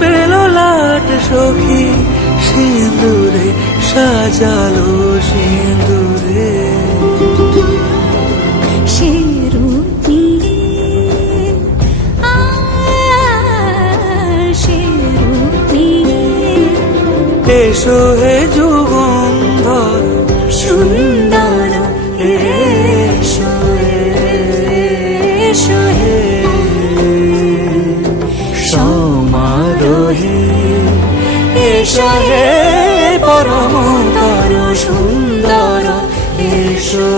পেল লাট সখী সিঁদুরে সাজালো সিঁদুরে। সে রূপ নিয়ে সে রূপ নিয়ে এসো হে যুগন্ধর সুন্দর এসো এসো হে সমারোহে এসো হে পরমতর সুন্দর এসো।